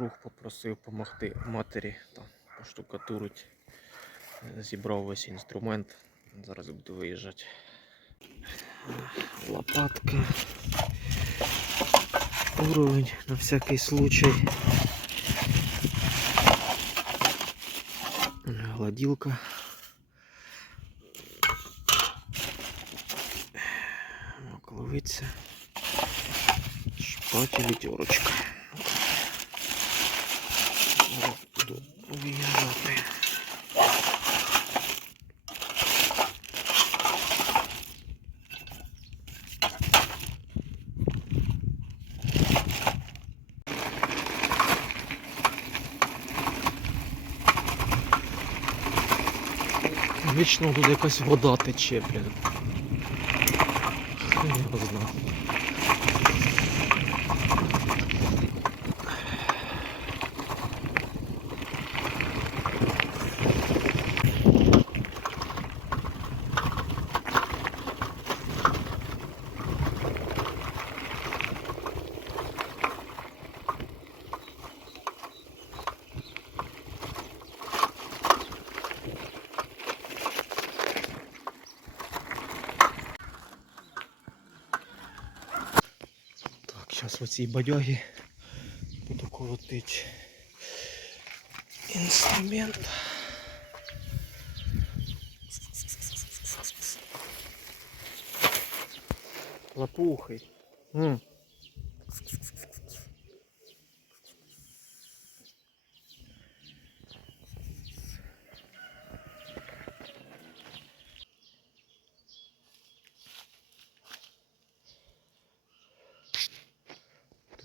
друг попросив допомогти матері там поштукатурить. Зібрав весь інструмент. Зараз буду виїжджати. Лопатки. Уровень на всякий случай. Гладилка. Макловиця. Шпатель і терочка. Зараз буду виїжджати. Вічно тут якась вода тече, блін. Хай його знає. Зараз в цій бадьогі буду колотити інструмент. Лопухай. М.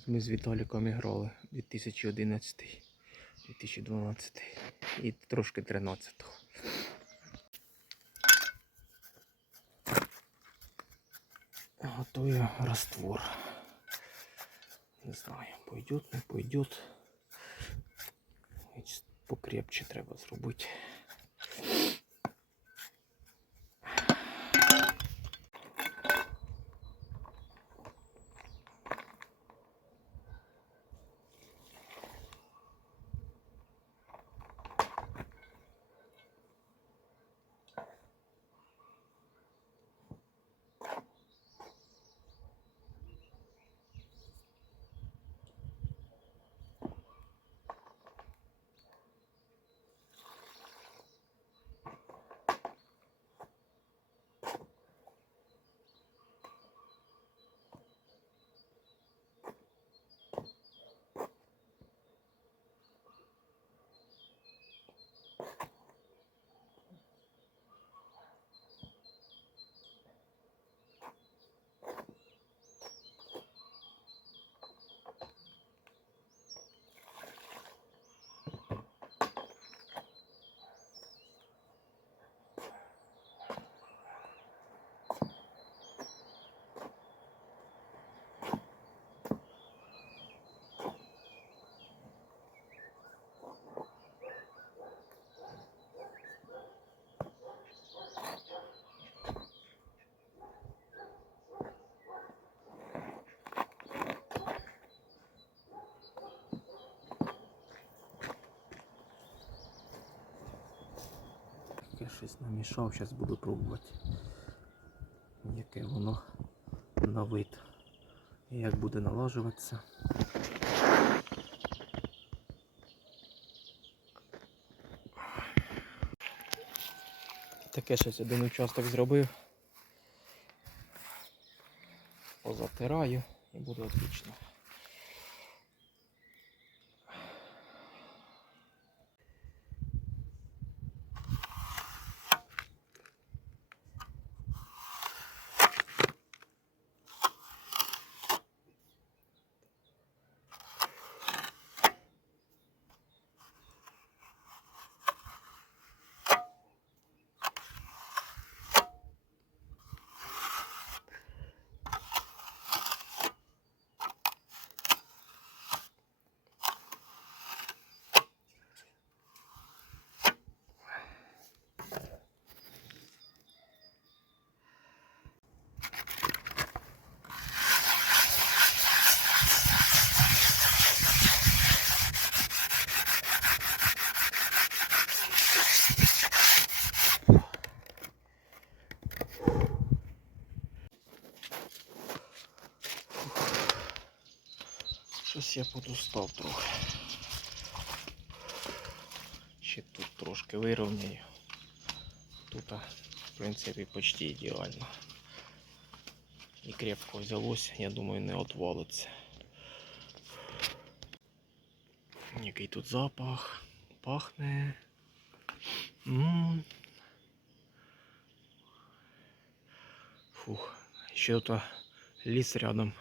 ми з Віталіком грали 2011, 2012 і трошки 13-го. Готую раствор. Не знаю, пойдет, не пойдет. Покрепче треба зробити. Я щось намішав, зараз буду пробувати. Яке воно на вид. І як буде налажуватися. Таке щось один участок зробив. Позатираю і буде отлично. Я подустав трохи. Ще тут трошки вирівняю. Тут, в принципі, почти ідеально. І крепко взялось, я думаю, не отвалиться. Який тут запах. Пахне. М. Фух. Ще тут ліс рядом.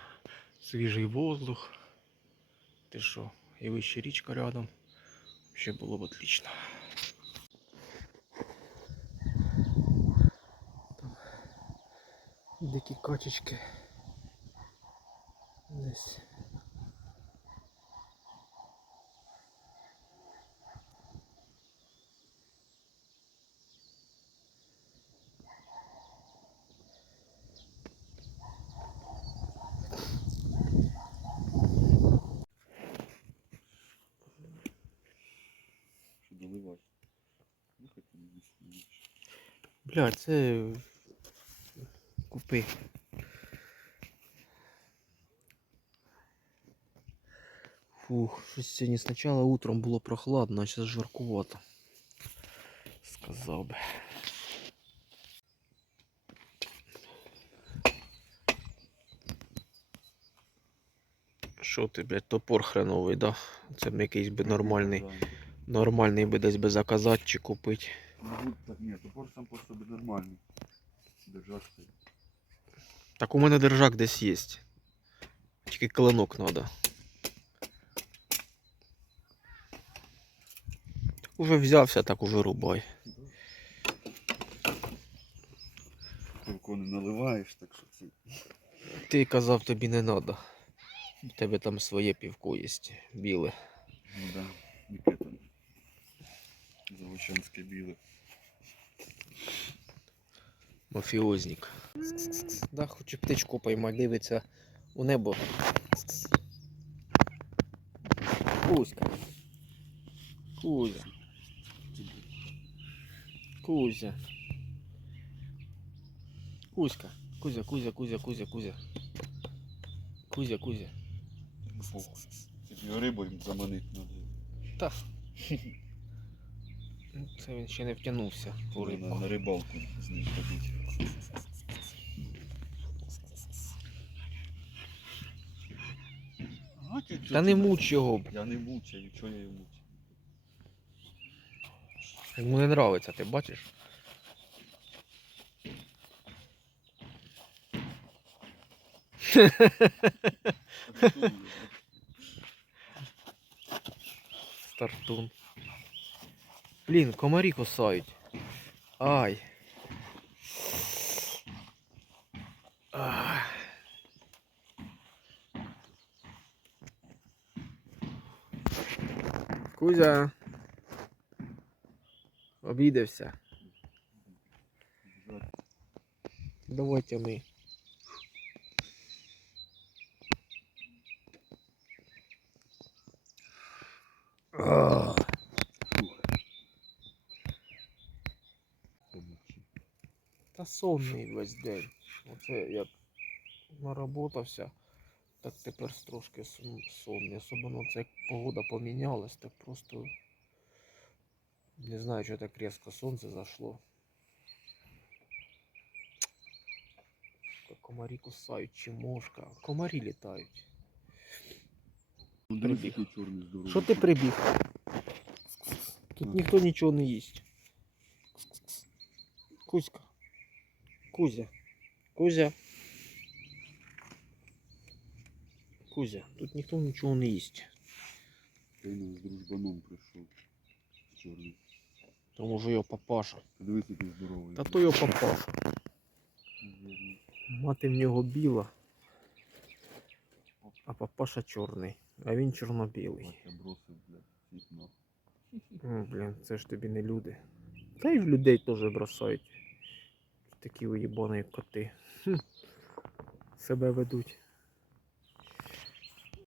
Свіжий воздух. Ти що? І вище річка рядом. Ще було б отлично. Там дикі качечки. Десь. Бля, це купи. Фух, щось сьогодні спочатку утром було прохладно, а зараз жаркувато. Сказав би. Що ти, блядь, топор хреновий, да? Це б якийсь би нормальний, нормальний би десь би заказати чи купити. Так, ні, топор сам по собі нормальний. Держався. Так у мене держак десь є. Тільки клинок треба. Уже взявся, так уже рубай. Пивко не наливаєш, так що це. Ти казав, тобі не треба. У тебе там своє півко є, біле. Ну да. Яке там. Завочанське біле. Мафіозник. Да, хоче птичку поймати, дивиться у небо. Кузька. Кузя. Кузя. Кузька. Кузя, Кузя, Кузя, Кузя, Кузя. Кузя, Кузя. Тобі рибу їм заманити треба. Та. Це він ще не втягнувся у На, рибку. на рибалку з ним ти Та не муч його. Я не мучаю, чого я його мучаю? Йому не нравиться, ти бачиш? Стартун. Блін, комарі кусають. Ай. Кузя. Обідався. Давайте ми. Ах. Та сонний весь день. Оце як наработався, так тепер трошки сон- сонний. Особливо це як погода помінялась, так просто не знаю, що так різко сонце зайшло. Комарі кусають чи мошка. Комарі літають. Ну, Прибіг. Що ти прибіг? Тут ніхто нічого не їсть. Кузька. Кузя. Кузя. Кузя, тут ніхто нічого не їсть. Ти з дружбаном прийшов. Чорний. Тому що його папаша. Подивись, який здоровий. Та то його папаша. Мати в нього біла, а папаша чорний, а він чорно-білий. Ну, блін, це ж тобі не люди. Та й в людей теж бросають. Такі уїбони, як коти. Хм. Себе ведуть.